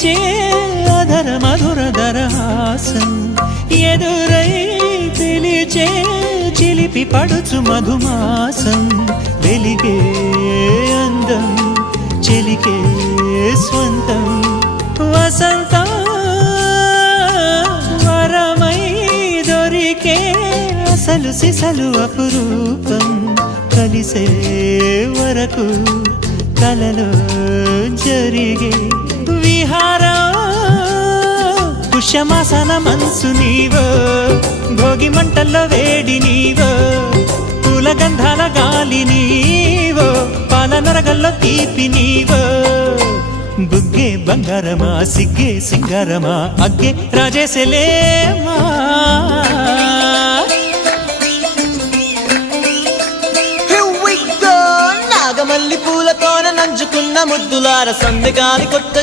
వీచే అధర మధుర దరహాసం ఎదురై పిలిచే చిలిపి పడుచు మధుమాసం వెలిగే అందం చెలికే స్వంతం వసంతం వరమై దొరికే అసలు సిసలు అపురూపం కలిసే వరకు కలలో జరిగే విహారం పుష్యమాసన మనసు నీవో భోగి మంటల్లో వేడి నీవో పూల గంధాల గాలి నీవో పాల నరగల్లో తీపి నీవో బుగ్గే బంగారమా సిగ్గే సింగారమా అగ్గే రాజేసెలేమా నాగమల్లి పూలతోన నంచుకున్న ముద్దులార సందెగాలి కొత్త